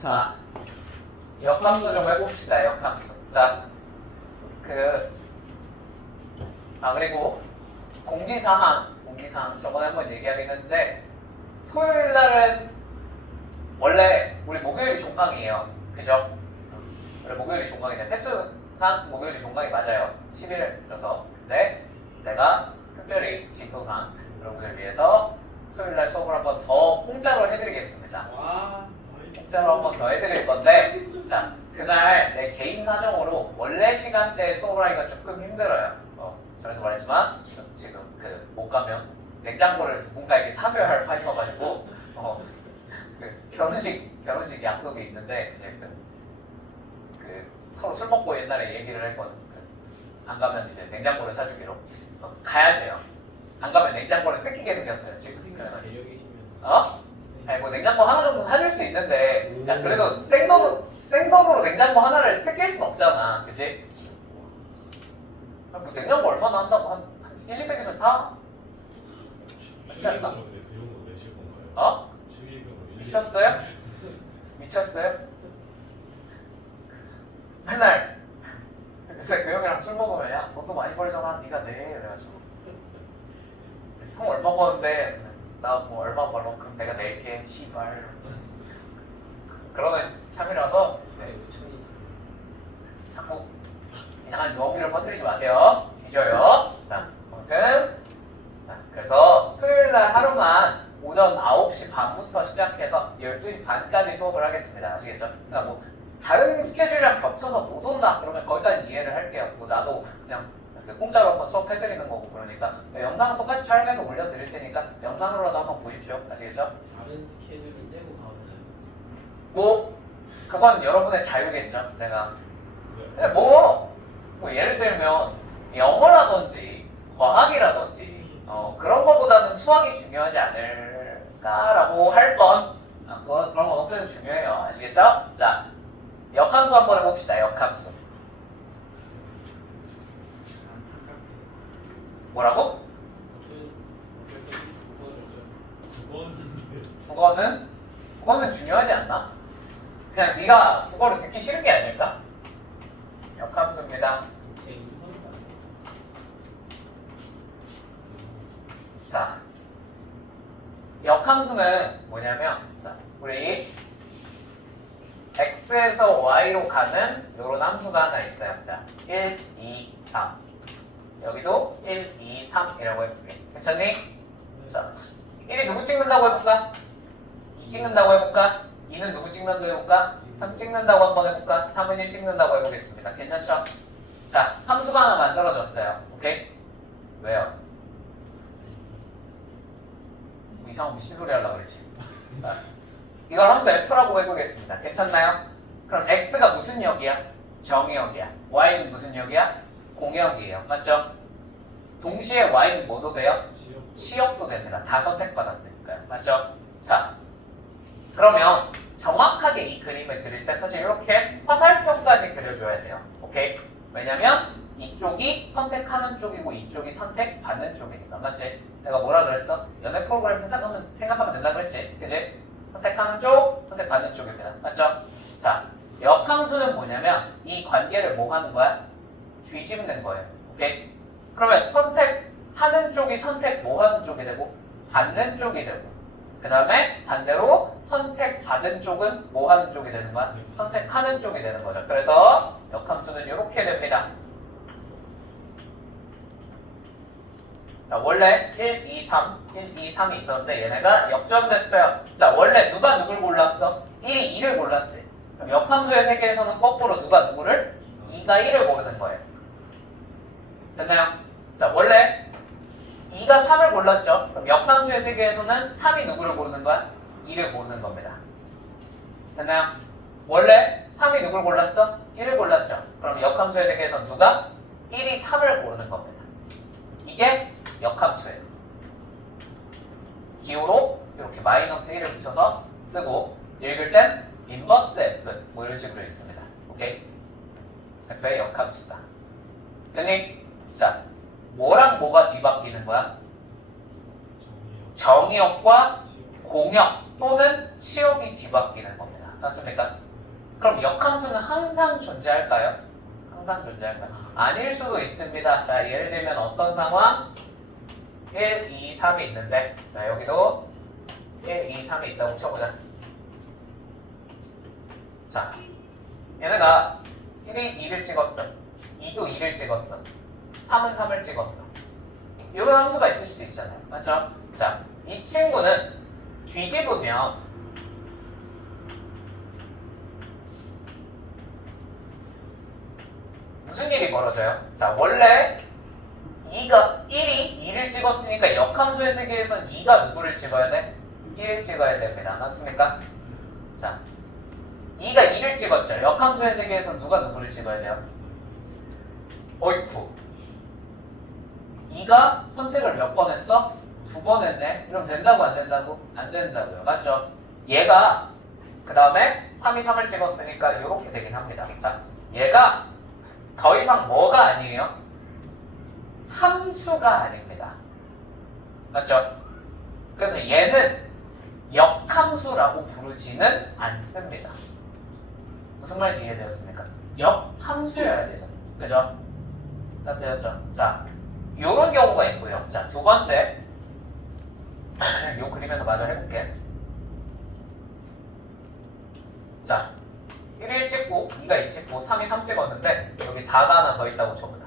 자, 역함수 좀 해봅시다. 역함수. 자, 그리고 공지사항 저번에 한번 얘기하긴 했는데 토요일 날은 원래 우리 목요일이 종강이에요. 그죠? 원래 목요일이 종강인데 횟수상 목요일이 종강이 맞아요. 10일이라서. 근데 내가 특별히 진도상 여러분을 위해서 토요일 날 수업을 한번 더 공짜로 해드리겠습니다. 공짜로 한번 더 해드릴 건데, 자, 그날 내 개인 사정으로 원래 시간대에 수업을 하기가 조금 힘들어요. 전에도 말했지만 지금 못 가면 냉장고를 누군가에게 사줘야 할 판이어가지고 결혼식 약속이 있는데 서로 술 먹고 옛날에 얘기를 했거든. 안 가면 이제 냉장고를 사주기로. 가야 돼요. 안 가면 냉장고를 뜯기게 생겼어요 지금. 아니 뭐 냉장고 하나 정도 사줄 수 있는데, 야 그래도 생돈으로 냉장고 하나를 뜯길 순 없잖아, 그치? 뭐 냉장고 얼마나 한다고 한 1, 200이면 사? 축의금으로 근데 그 정도 내실 건가요? 축의금으로 미쳤어요? 맨날 요새 그 형이랑 술 먹으면 야 돈도 많이 벌잖아, 네가 내 그래가지고 형 얼마 버는데 나 뭐 얼마 벌어 그럼 내가 낼게 씨발 그러는 참이라서 자꾸 이상한 유언비를 퍼뜨리지 마세요. 뒤져요. 자, 아무튼 그래서 토요일날 하루만 오전 9시 반부터 시작해서 12시 반까지 수업을 하겠습니다. 아시겠죠? 그러니까 뭐 다른 스케줄이랑 겹쳐서 못 온다 그러면 거기까지 이해를 할게요. 뭐 나도 그냥 공짜로 한번 수업해드리는 거고 그러니까 영상은 똑같이 촬영해서 올려드릴 테니까 영상으로라도 한번 보십시오. 아시겠죠? 다른 스케줄을 째고 가면 뭐 그건 여러분의 자유겠죠. 내가 근데 뭐 예를 들면 영어라든지 과학이라든지 그런 거보다는 수학이 중요하지 않을까라고 할 건 그런 건 없어도 중요해요. 아시겠죠? 자, 역함수 한번 해봅시다. 역함수 뭐라고? 국어는 중요하지 않나? 그냥 네가 국어를 듣기 싫은 게 아닐까? 역함수입니다. 자, 역함수는 뭐냐면 우리 x에서 y로 가는 이런 함수가 하나 있어요. 자, 1, 2, 3 여기도 1, 2, 3이라고 해볼게. 괜찮니? 자, 1이 누구 찍는다고 해볼까? 2 찍는다고 해볼까? 2는 누구 찍는다고 해볼까? 3 찍는다고 한번 해볼까? 3은 1 찍는다고 해보겠습니다. 괜찮죠? 자, 함수가 하나 만들어졌어요. 오케이? 왜요? 이상한 무슨 소리 하려고 그랬지? 이걸 함수 f라고 해보겠습니다. 괜찮나요? 그럼 x가 무슨 역이야? 정의역이야. y는 무슨 역이야? 공역이에요. 맞죠? 동시에 y는 뭐도 돼요? 치역도 됩니다. 다 선택받았으니까요. 맞죠? 자, 그러면 정확하게 이 그림을 그릴 때 사실 이렇게 화살표까지 그려줘야 돼요. 오케이? 왜냐면 이쪽이 선택하는 쪽이고 이쪽이 선택받는 쪽이니까. 맞지? 내가 뭐라 그랬어? 연애 프로그램 생각하면 된다 그랬지? 그지? 선택하는 쪽, 선택받는 쪽입니다. 맞죠? 자, 역함수는 뭐냐면 이 관계를 뭐 하는 거야? 뒤집는 거예요. 오케이? 그러면 선택하는 쪽이 선택 뭐 하는 쪽이 되고 받는 쪽이 되고 그 다음에 반대로 선택받은 쪽은 뭐 하는 쪽이 되는 거야? 선택하는 쪽이 되는 거죠. 그래서 역함수는 이렇게 됩니다. 자, 원래 1, 2, 3이 있었는데 얘네가 역전됐어요. 자, 원래 누가 누굴 골랐어? 1이 2를 골랐지. 그럼 역함수의 세계에서는 거꾸로 누가 누구를? 2가 1을 고르는 거예요. 됐나요? 자, 원래 2가 3을 골랐죠. 그럼 역함수의 세계에서는 3이 누구를 고르는 거야? 2를 고르는 겁니다. 됐나요? 원래 3이 누구를 골랐어? 1을 골랐죠. 그럼 역함수의 세계에서는 누가? 1이 3을 고르는 겁니다. 이게 역함수예요. 기호로 이렇게 마이너스 1을 붙여서 쓰고 읽을 땐 인버스 F 뭐 이런 식으로 읽습니다. 오케이? F의 역함수다. 됐니? 자, 뭐랑 뭐가 뒤바뀌는 거야? 정의역과 공역 또는 치역이 뒤바뀌는 겁니다. 맞습니까? 그럼 역함수는 항상 존재할까요? 항상 존재할까요? 아닐 수도 있습니다. 자, 예를 들면 어떤 상황? 1, 2, 3이 있는데, 자, 여기도 1, 2, 3이 있다고 쳐보자. 자, 얘네가 1이 2를 찍었어. 2도 2를 찍었어. 3은 3을 찍었어. 이런 함수가 있을 수도 있잖아요. 맞죠? 자, 이 친구는 뒤집으면 무슨 일이 벌어져요? 자, 원래 1이 2를 찍었으니까 역함수의 세계에선 2가 누구를 찍어야 돼? 1을 찍어야 됩니다. 맞습니까? 자, 2가 2를 찍었죠. 역함수의 세계에선 누가 누구를 찍어야 돼요? 어이쿠. 2가 선택을 몇 번 했어? 2번 했네. 그럼 된다고 안 된다고? 안 된다고요. 맞죠? 얘가 그 다음에 3이 3을 찍었으니까 이렇게 되긴 합니다. 자, 얘가 더 이상 뭐가 아니에요? 함수가 아닙니다. 맞죠? 그래서 얘는 역함수라고 부르지는 않습니다. 무슨 말인지 이해되었습니까? 역함수여야 되죠. 그죠? 다 되었죠? 자, 요런 경우가 있고요. 자, 두 번째. 요 그림에서 마저 해볼게. 자, 1을 찍고 2가 2 찍고 3이 3 찍었는데 여기 4가 하나 더 있다고 쳐보자.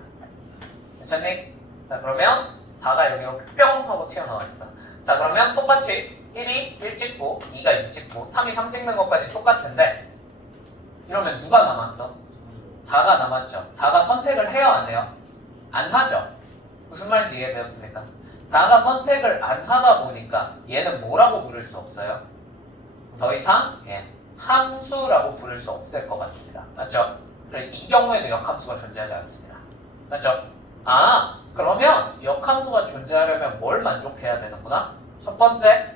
괜찮니? 자, 그러면 4가 여기 이렇게 뿅 하고 튀어나와 있어. 자, 그러면 똑같이 1이 1 찍고 2가 2 찍고 3이 3 찍는 것까지 똑같은데 이러면 누가 남았어? 4가 남았죠. 4가 선택을 해요, 안 해요? 안 하죠. 무슨 말인지 이해되었습니까? 4가 선택을 안 하다 보니까 얘는 뭐라고 부를 수 없어요? 더 이상 함수라고 부를 수 없을 것 같습니다. 맞죠? 이 경우에도 역함수가 존재하지 않습니다. 맞죠? 아, 그러면 역함수가 존재하려면 뭘 만족해야 되는구나? 첫 번째,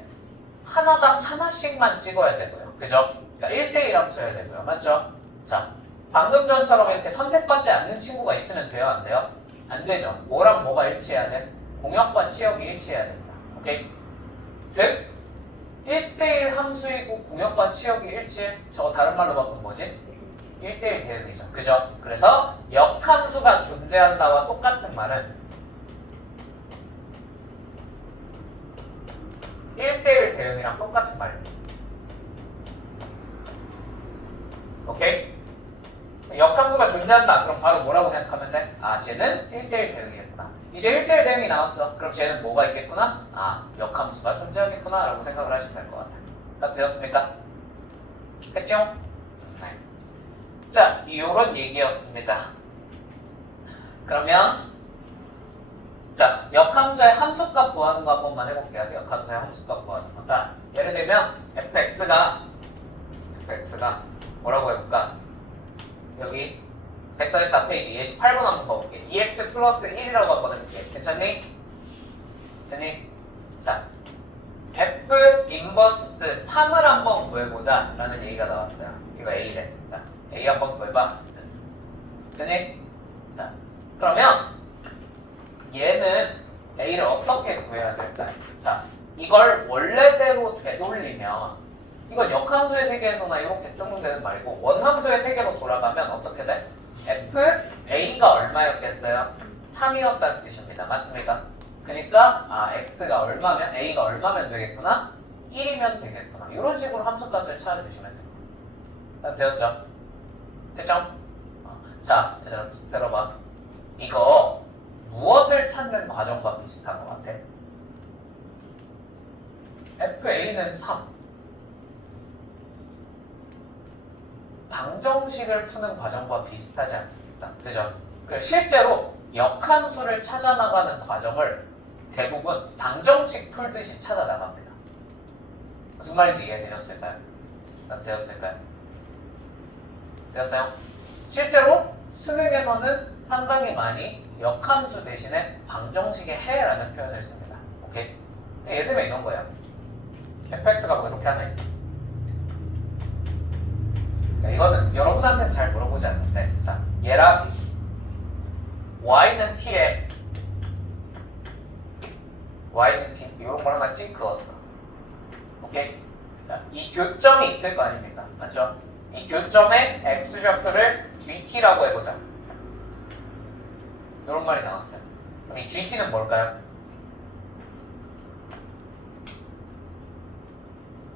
하나당 하나씩만 찍어야 되고요. 그죠? 그러니까 1대1 함수여야 되고요. 맞죠? 자, 방금 전처럼 이렇게 선택받지 않는 친구가 있으면 돼요? 안 돼요? 안 되죠. 뭐랑 뭐가 일치해야 돼? 공역과 치역이 일치해야 됩니다. 오케이? 즉 1대1 함수이고 공역과 치역이 일치해. 저거 다른 말로 바꾸면 뭐지? 1대1 대응이죠. 그죠? 그래서 역함수가 존재한다와 똑같은 말은 1대1 대응이랑 똑같은 말입니다. 오케이? 역함수가 존재한다. 그럼 바로 뭐라고 생각하면 돼? 아, 쟤는 1대1 대응이겠구나. 이제 1대1 대응이 나왔어. 그럼 쟤는 뭐가 있겠구나? 아, 역함수가 존재하겠구나 라고 생각을 하시면 될 것 같아요. 다 되었습니까? 했죠? 네. 자, 이런 얘기였습니다. 그러면 자, 역함수의 함수값 구하는 거 한 번만 해볼게요. 역함수의 함수값 구하는 거. 자, 예를 들면 fx가 뭐라고 해볼까? 여기 144페이지 예시 8번 한번 봐볼게. 2x 플러스 1이라고 한번 해볼게. 괜찮니? 됐니? 자, f 인버스 3을 한번 구해보자 라는 얘기가 나왔어요. 이거 a래. 자, a 한번 구해봐. 됐니? 자, 그러면 얘는 a를 어떻게 구해야 될까요? 자, 이걸 원래대로 되돌리면 이건 역함수의 세계에서나 이렇게 적용되는 말이고 원함수의 세계로 돌아가면 어떻게 돼? f a가 얼마였겠어요? 3이었다는 뜻입니다. 맞습니까? 그러니까 아 x가 얼마면 a가 얼마면 되겠구나? 1이면 되겠구나. 이런 식으로 함수값을 찾아주시면 됩니다. 되었죠? 됐죠? 자, 얘들아 들어봐. 이거 무엇을 찾는 과정과 비슷한 것 같아? fa는 3 방정식을 푸는 과정과 비슷하지 않습니까? 그죠? 실제로 역함수를 찾아 나가는 과정을 대부분 방정식 풀듯이 찾아 나갑니다. 무슨 말인지 이해되셨을까요? 되었을까요? 되었어요? 실제로 수능에서는 상당히 많이 역함수 대신에 방정식의 해라는 표현을 씁니다. 오케이? 예를 들면 이런 거예요. fx가 뭐 이렇게 하나 있어. 이거는 여러분한테는 잘 물어보지 않는데, 자, 얘랑 y는 t에 y는 t 이런 걸 하나 찍 그었어. 오케이? 자, 이 교점이 있을 거 아닙니까? 맞죠? 이 교점의 x좌표를 GT라고 해보자. 이런 말이 나왔어요. 그럼 이 GT는 뭘까요?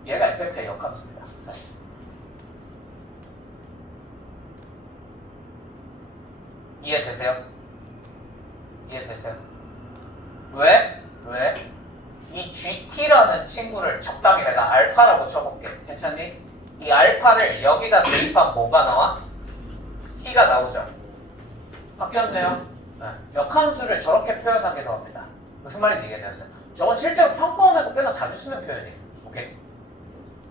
얘가 fx의 역함수입니다. 자. 이해되세요? 이해되세요? 왜? 왜? 이 GT라는 친구를 적당히 내가 알파라고 쳐볼게. 괜찮니? 이 알파를 여기다 대입하면 뭐가 나와? T가 나오죠. 바뀌었네요. 네. 역함수를 저렇게 표현하기도 합니다. 무슨 말인지 이해되었어요? 저건 실제로 평가원에서 꽤나 자주 쓰는 표현이에요. 오케이?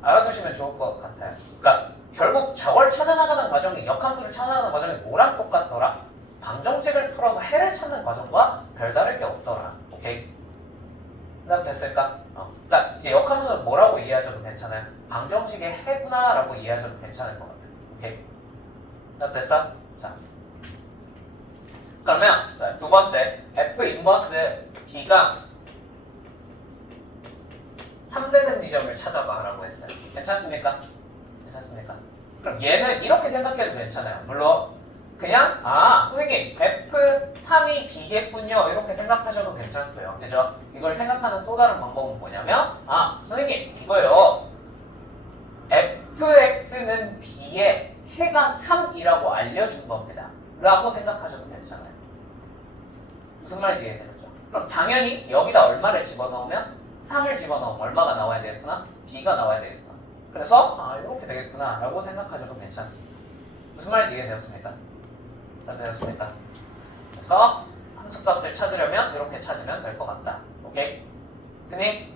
알아두시면 좋을 것 같아요. 그러니까 결국 저걸 찾아나가는 과정이 역함수를 찾아나가는 과정이 뭐랑 똑같더라? 방정식을 풀어서 해를 찾는 과정과 별다를 게 없더라. 오케이? 그다음 됐을까? 그러니까 이제 역함수는 뭐라고 이해하셔도 괜찮아요. 방정식의 해구나라고 이해하셔도 괜찮을 것 같아요. 오케이? 그다음 됐어? 자, 그러면 자, 두 번째 F 인버스 B가 3되는 지점을 찾아봐라고 했어요. 괜찮습니까? 괜찮습니까? 그럼 얘는 이렇게 생각해도 괜찮아요. 물론 그냥 선생님 F3이 B겠군요 이렇게 생각하셔도 괜찮고요. 그죠? 이걸 생각하는 또 다른 방법은 뭐냐면 선생님 이거요 fx는 B에 해가 3이라고 알려준 겁니다 라고 생각하셔도 괜찮아요. 무슨 말인지 이해되죠? 그럼 당연히 여기다 얼마를 집어넣으면 3을 집어넣으면 얼마가 나와야 되겠구나? B가 나와야 되겠구나. 그래서 이렇게 되겠구나 라고 생각하셔도 괜찮습니다. 무슨 말인지 이해되었습니까? 되었습니까? 그래서 함수값을 찾으려면 이렇게 찾으면 될 것 같다. 오케이? 됐니?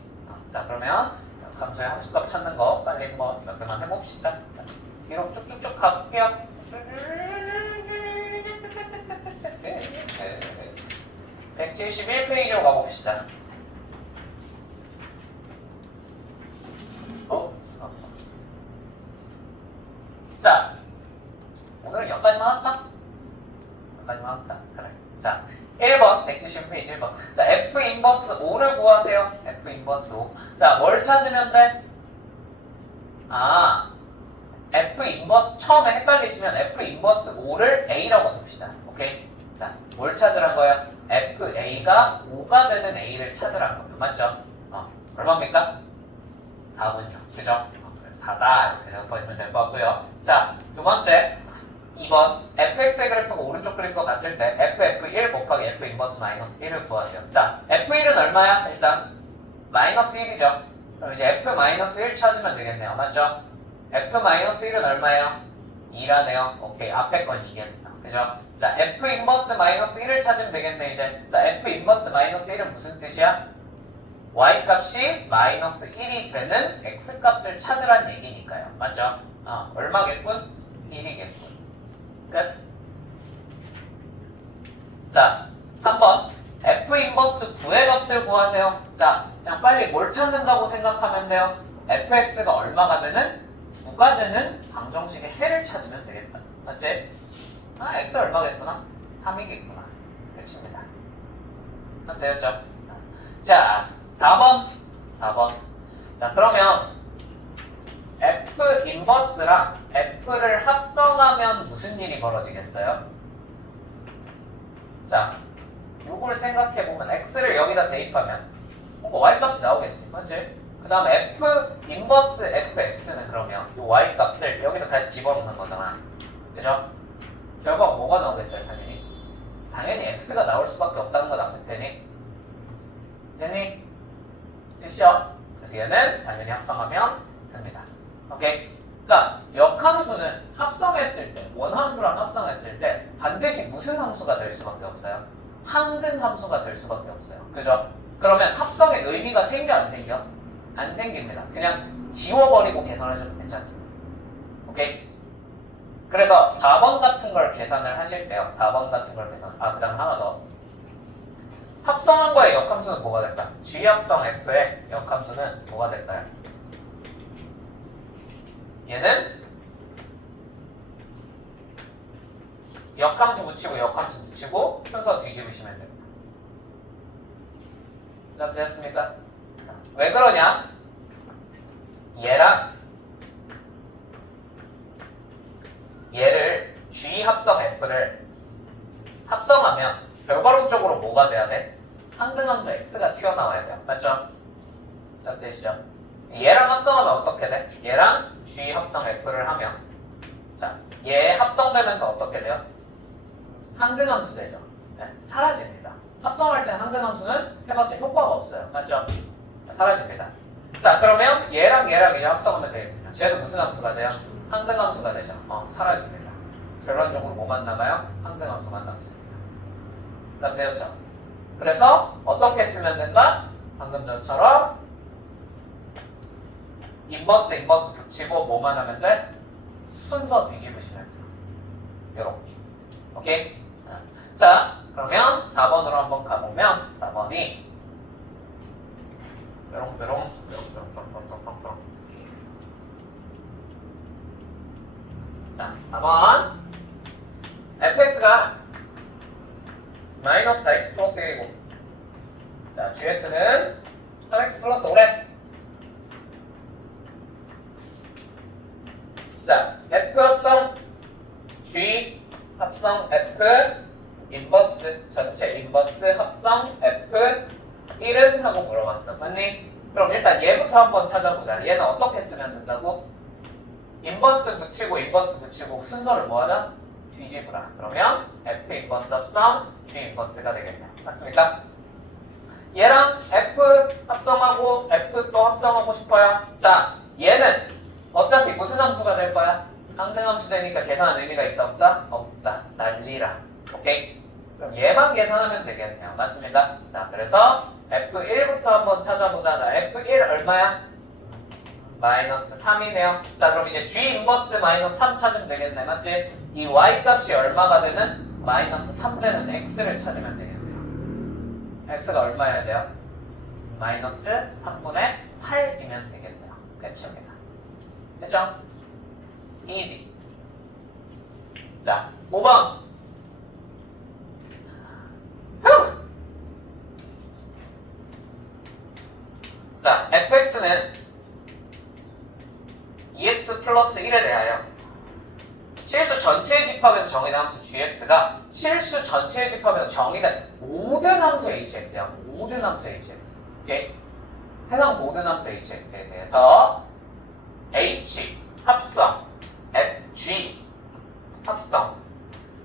자 그러면 함수의 함수값 찾는 거 빨리 한번 몇 개만 해봅시다. 뒤로 쭉쭉쭉 가볼게요. 171페이지로 가봅시다. 자, 오늘은 여기까지만 할까? 여기까지만 할까? 그래. 자, 1번, 170페이지 1번. 자, F 인버스 5를 구하세요. F 인버스 5. 자, 뭘 찾으면 돼? F 인버스, 처음에 헷갈리시면 F 인버스 5를 A라고 줍시다. 오케이? 자, 뭘 찾으란 거야? FA가 5가 되는 A를 찾으란 거야. 맞죠? 얼마입니까? 4분요. 그죠? 4다. 이렇게 생각하시면 될 것 같고요. 자, 두 번째. 2번 fx의 그래프가 오른쪽 그래프와 같을 때 ff1 곱하기 f 인버스 마이너스 1을 구하세요. 자, f1은 얼마야? 일단 마이너스 1이죠. 그럼 이제 f 마이너스 1 찾으면 되겠네요. 맞죠? f 마이너스 1은 얼마예요? 2라네요. 오케이, 앞에 건 2겠다. 그죠? 자, f 인버스 마이너스 1을 찾으면 되겠네 이제. 자, f 인버스 마이너스 1은 무슨 뜻이야? y 값이 마이너스 1이 되는 x 값을 찾으란 얘기니까요. 맞죠? 얼마겠군? 1이겠군. 끝. 자, 3번 F 인버스 9의 값을 구하세요. 자, 그냥 빨리 뭘 찾는다고 생각하면 돼요. fx가 얼마가 되는? 9가 되는 방정식의 해를 찾으면 되겠다. 맞지? x 얼마겠구나? 3이겠구나. 끝입니다. 되었죠? 자, 4번. 자, 그러면 F 인버스랑 F를 합성하면 무슨 일이 벌어지겠어요? 자, 요걸 생각해보면 X를 여기다 대입하면 Y 값이 나오겠지, 맞지? 그 다음에 F 인버스 FX는 그러면 이 Y 값을 여기다 다시 집어넣는 거잖아. 그죠? 결국 뭐가 나오겠어요, 당연히? 당연히 X가 나올 수밖에 없다는 거 나쁠 테니? 되니? 됐죠? 그래서 얘는 당연히 합성하면 씁니다. 오케이? 그러니까 역함수는 합성했을 때, 원함수랑 합성했을 때 반드시 무슨 함수가 될 수밖에 없어요? 항등 함수가 될 수밖에 없어요. 그죠? 그러면 합성의 의미가 생겨 안 생겨? 안 생깁니다. 그냥 지워버리고 계산하셔도 괜찮습니다. 오케이? 그래서 4번 같은 걸 계산을 하실 때요. 4번 같은 걸 계산. 그 다음 하나 더. 합성한 거의 역함수는 뭐가 될까? G합성 F의 역함수는 뭐가 될까요? 얘는 역함수 붙이고 역함수 붙이고 순서 뒤집으시면 됩니다. 그다음 되셨습니까? 왜 그러냐? 얘를 G 합성 F를 합성하면 결과론적으로 뭐가 돼야 돼? 항등함수 X가 튀어나와야 돼요. 맞죠? 자, 되시죠? 얘랑 합성하면 어떻게 돼? 얘랑 G 합성 F를 하면 자, 얘 합성되면서 어떻게 돼요? 항등함수 되죠? 네, 사라집니다. 합성할 때 항등함수는 해봤자 효과가 없어요. 맞죠? 사라집니다. 자, 그러면 얘랑 이제 합성하면 되겠습니다. 쟤도 무슨 함수가 돼요? 항등함수가 되죠. 사라집니다. 결론적으로 뭐만 남아요? 항등함수만 남습니다. 그다음 되었죠? 그래서 어떻게 쓰면 된다? 방금 전처럼 인버스 붙이고 뭐만 하면 돼? 순서 뒤집으시면 돼요. 요렇게. 오케이? 자, 그러면 4번으로 한번 가보면 4번이 뾰롱뾰롱 자, 4번 fx가 마이너스 4x 플러스 1이고 자, gx는 3x 플러스 5래. 자, f 합성 g 합성 f 인버스 전체 인버스 합성 f 1은 하고 물어봤어. 맞니? 그럼 일단 얘부터 한번 찾아보자. 얘는 어떻게 쓰면 된다고? 인버스 붙이고 순서를 뭐하다? 뒤집으라. 그러면 f 인버스 합성 g 인버스가 되겠네. 맞습니까? 얘랑 f 합성하고 f 또 합성하고 싶어요. 자, 얘는 어차피 무슨 함수가 될 거야? 항등함수 되니까 계산한 의미가 있다 없다? 없다. 난리라. 오케이? 그럼 얘만 계산하면 되겠네요. 맞습니까? 자, 그래서 F1부터 한번 찾아보자. 자, F1 얼마야? 마이너스 3이네요. 자, 그럼 이제 G 인버스 마이너스 3 찾으면 되겠네. 맞지? 이 Y 값이 얼마가 되는? 마이너스 3 되는 X를 찾으면 되겠네요. X가 얼마여야 돼요? 마이너스 3분의 8이면 되겠네요. 끝입니다. 됐죠? easy. 자, 5번. 자, fx는 2x 플러스 1에 대하여 실수 전체의 집합에서 정의된 함수 gx가 실수 전체의 집합에서 정의된 모든 함수 hx야. 모든 함수 hx. 오케이? 세상 모든 함수 hx에 대해서 h 합성 fg 합성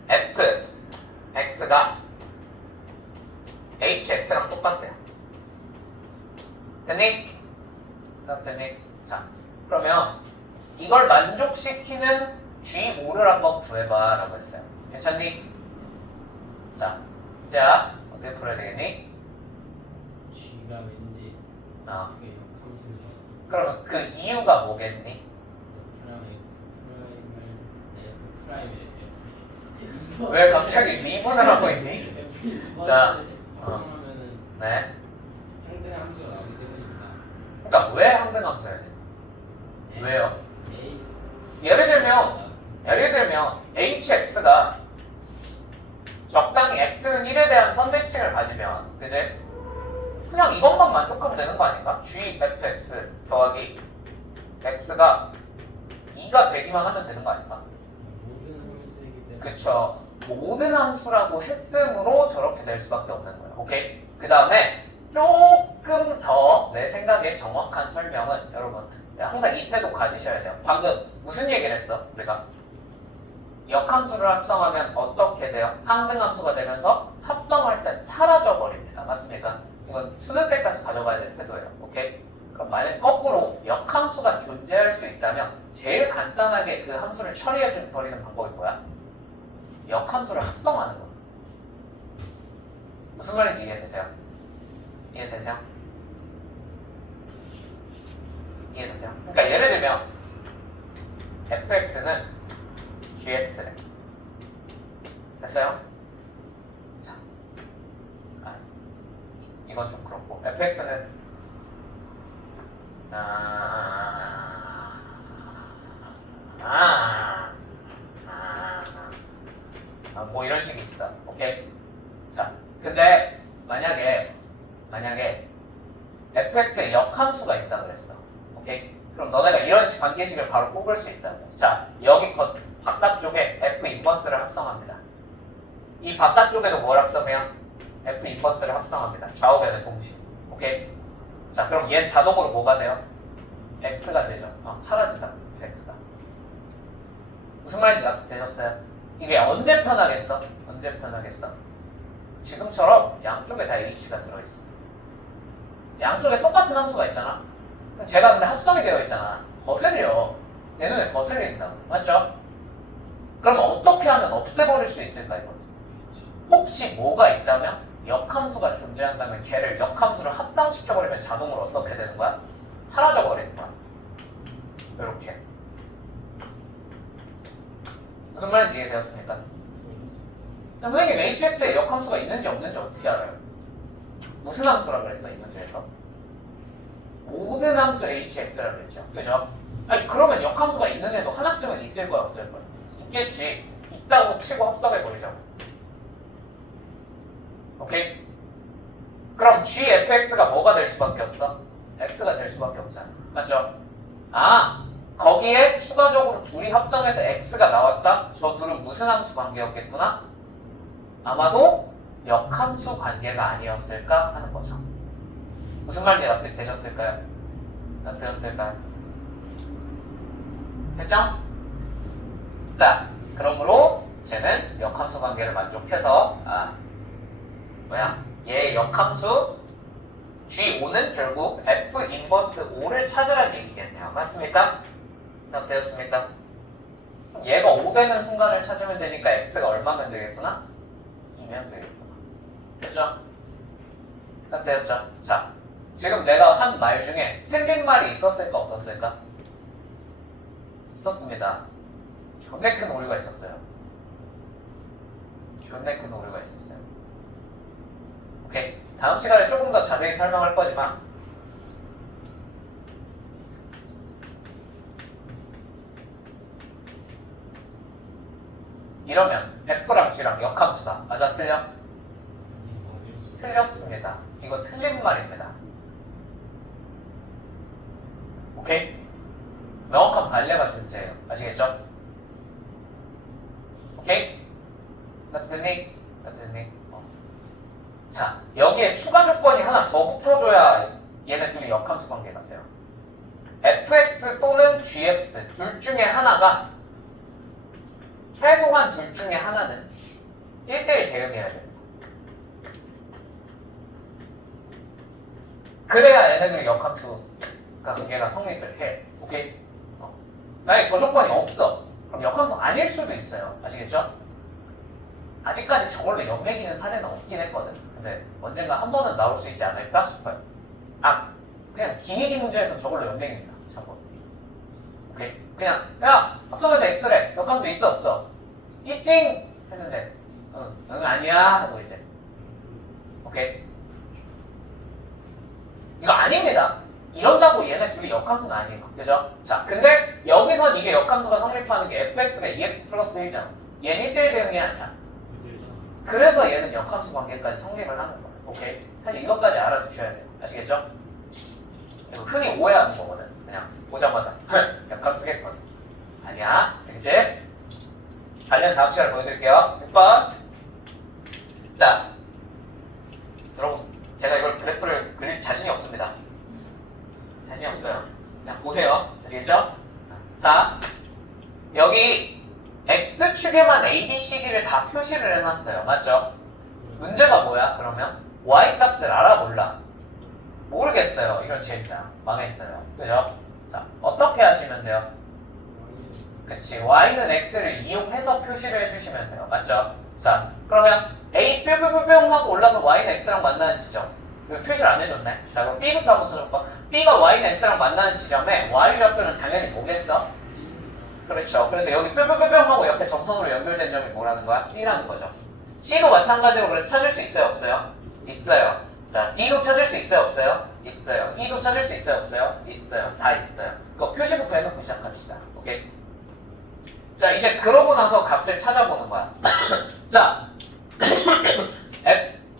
f x가 hx랑 똑같대요. 됐니? 됐니? 자, 그러면 이걸 만족시키는 G5를 한번 구해봐 라고 했어요. 괜찮니? 자, 어떻게 풀어야 되겠니? G가 왠지 그게 함수를 줬어. 그러면 그 이유가 뭐겠니? 왜 갑자기 미분을 하고 있니? 자, 합성하면은 네. 항등의 함수가 나오기 때문입니다. 그러니까 왜 항등함수야 돼? 왜요? A 예를 들면 hx가 적당히 x는 1에 대한 선대칭을 가지면 그지? 그냥 이것만 만족하면 되는 거 아닌가? g fx 더하기 x가 2가 되기만 하면 되는 거 아닌가? 모든 함수이기 때문에 그쵸. 모든 함수라고 했으므로 저렇게 될 수밖에 없는 거예요. 오케이? 그 다음에 조금 더 내 생각에 정확한 설명은 여러분 항상 이 태도 가지셔야 돼요. 방금 무슨 얘기를 했어? 우리가 역함수를 합성하면 어떻게 돼요? 항등함수가 되면서 합성할 때 사라져 버립니다. 맞습니까? 이건 수능 때까지 가져가야 될 태도예요. 오케이? 그럼 만약 거꾸로 역함수가 존재할 수 있다면 제일 간단하게 그 함수를 처리해 버리는 방법이 뭐야? 역함수를 합성하는 거예요. 무슨 말인지 이해되세요? 이해되세요? 이해되세요? 그러니까 예를 들면 fx는 gx래. 됐어요? 자, 이건 좀 그렇고 fx는 뭐 이런 식이 있어. 오케이? 자, 근데 만약에 fx에 역함수가 있다 그랬어. 오케이? 그 그럼 너네가 이런 관계식을 바로 뽑을 수 있다. 자, 여기 바깥쪽에 F 인버스를 합성합니다. 이 바깥쪽에도 뭘 합성해요? F 인버스를 합성합니다. 좌우변의 동시. 오케이? 자, 그럼 얘는 자동으로 뭐가 돼요? X가 되죠. 사라지다. X가. 무슨 말인지 납득되셨어요? 이게 언제 편하겠어? 언제 편하겠어? 지금처럼 양쪽에 다 H가 들어있어. 양쪽에 똑같은 함수가 있잖아. 그럼 제가 근데 합성이 되어 있잖아. 거슬려. 내 눈에 거슬린다. 맞죠? 그럼 어떻게 하면 없애버릴 수 있을까 이거? 혹시 뭐가 있다면 역함수가 존재한다면 걔를 역함수를 합당시켜버리면 자동으로 어떻게 되는 거야? 사라져버리는 거야. 이렇게. 무슨 말인지 이해되었습니까? 선생님 hx에 역함수가 있는지 없는지 어떻게 알아요? 무슨 함수라고 그랬어? 이문 중에서? 모든 함수 hx라고 그랬죠. 그죠? 아니 그러면 역함수가 있는 애도 하나쯤은 있을 거야 없을 거야? 있겠지. 있다고 치고 합성해버리자고. 오케이? 그럼 gfx가 뭐가 될 수밖에 없어? x가 될 수밖에 없잖아. 맞죠? 거기에 추가적으로 둘이 합성해서 x가 나왔다? 저 둘은 무슨 함수 관계였겠구나? 아마도 역함수 관계가 아니었을까 하는 거죠. 무슨 말인지 납득되셨을까요? 납득되셨을까요? 됐죠? 자, 그러므로 쟤는 역함수 관계를 만족해서 얘의 역함수 G5는 결국 F 인버스 5를 찾으라는 얘기겠네요. 맞습니까? 납득되셨습니까? 얘가 5 되는 순간을 찾으면 되니까 X가 얼마면 되겠구나? 2면 되겠구나. 됐죠? 납득되셨죠? 자, 지금 내가 한 말 중에 틀린 말이 있었을까 없었을까? 있었습니다. 존내 큰 오류가 있었어요. 존내 큰 오류가 있었어요. 오케이. 다음 시간에 조금 더 자세히 설명할 거지만 이러면 F랑 G랑 역함수다. 맞아? 틀려? 틀렸습니다. 이거 틀린 말입니다. 오케이? 명확한 관례가 존재해요. 아시겠죠? 오케이? 납득됐니? 납득됐니? 자, 여기에 추가 조건이 하나 더 붙어줘야 얘네 둘이 역함수 관계가 돼요. fx 또는 gx 둘 중에 하나가 최소한 둘 중에 하나는 1대1 대응해야 돼요. 그래야 얘네들이 역함수 관계가 성립을 해. 오케이? 만약에 저 조건이 없어. 그럼 역함수 아닐 수도 있어요. 아시겠죠? 아직까지 저걸로 연맥이는 사례는 없긴 했거든. 근데 언젠가 한 번은 나올 수 있지 않을까 싶어요. 그냥 기니기 문제에서 저걸로 연맥입니다. 저거. 오케이? 그냥 야! 합성해서 X래. 역함수 있어 없어? 있징! 했는데 응 아니야 하고 이제 오케이? 이거 아닙니다. 이런다고 얘네 둘이 역함수는 아니에요. 그죠? 자, 근데 여기선 이게 역함수가 성립하는 게 fx가 2x 플러스 1이잖아. 얘는 1대1 대응이 아니야. 그래서 얘는 역함수 관계까지 성립을 하는 거예요. 오케이? 사실 이것까지 알아두셔야 돼요. 아시겠죠? 이거 흔히 오해하는 거거든. 그냥 보자마자 역함수겠거든. 아니야. 이제 관련 다음 시간에 보여드릴게요. 6번. 자, 여러분 제가 이걸 그래프를 그릴 자신이 없습니다. 자신이 없어요. 그냥 보세요. 아시겠죠? 자, 여기 X축에만 ABCD를 다 표시를 해놨어요. 맞죠? 문제가 뭐야? 그러면 Y값을 알아 몰라? 모르겠어요. 이건 진짜 망했어요. 그죠? 자, 어떻게 하시면 돼요? 그치, Y는 X를 이용해서 표시를 해주시면 돼요. 맞죠? 자, 그러면 A 뿅뿅뿅 하고 올라서 Y는 X랑 만나는 지점. 이거 표시를 안 해줬네. 자, 그럼 B부터 한번 써볼까? B가 Y는 X랑 만나는 지점에 Y 좌표는 당연히 뭐겠어? 그렇죠. 그래서 여기 뿅뿅뿅뿅 하고 옆에 점선으로 연결된 점이 뭐라는 거야? B라는 거죠. C도 마찬가지로 그래서 찾을 수 있어요? 없어요? 있어요. 자, D도 찾을 수 있어요? 없어요? 있어요. E도 찾을 수 있어요? 없어요? 있어요. 다 있어요. 그거 표시부터 해놓고 시작합시다. 오케이? 자, 이제 그러고 나서 값을 찾아보는 거야. 자,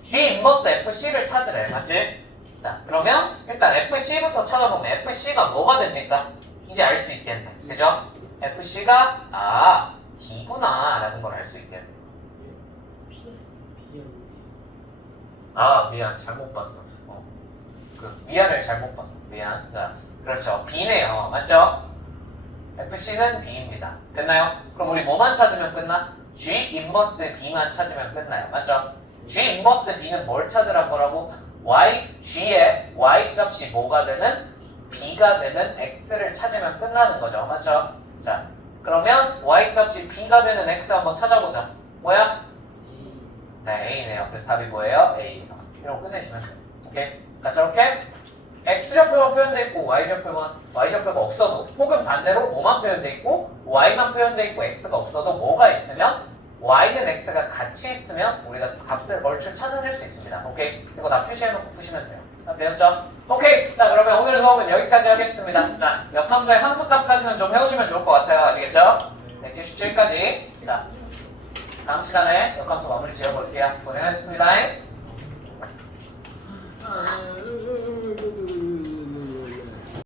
G 인버스 FC를 찾으래. 맞지? 자, 그러면 일단 FC부터 찾아보면 FC가 뭐가 됩니까? 이제 알 수 있겠네. 그죠? FC가 D구나 라는 걸 알 수 있겠네. 미안 잘못 봤어. 그 미안을 잘못 봤어. 미안. 그렇죠. B네요. 맞죠? FC는 B입니다. 됐나요? 그럼 우리 뭐만 찾으면 끝나? G 인버스 B만 찾으면 끝나요. 맞죠? G 인버스 B는 뭘 찾으란 거라고? G의 Y 값이 뭐가 되는? B가 되는 X를 찾으면 끝나는 거죠. 맞죠? 자, 그러면 Y 값이 B가 되는 X 한번 찾아보자. 뭐야? 네, A네요. 그래서 답이 뭐예요? A. 이러고 끝내시면 돼요. 오케이? 자, 저렇게 X좌표가 표현되어 있고 Y좌표가 없어도 혹은 반대로 뭐만 표현되어 있고 Y만 표현되어 있고 X가 없어도 뭐가 있으면 Y는 X가 같이 있으면 우리가 값을 얼추 찾아낼 수 있습니다. 오케이? 이거 다 표시해놓고 푸시면 돼요. 다 되었죠? 오케이! 자, 그러면 오늘 수업은 여기까지 하겠습니다. 자, 역함수의 함수값까지는 좀 해오시면 좋을 것 같아요. 아시겠죠? 네, 17까지. 자, 다음 시간에 역함수 마무리 지어볼게요. 고생하셨습니다.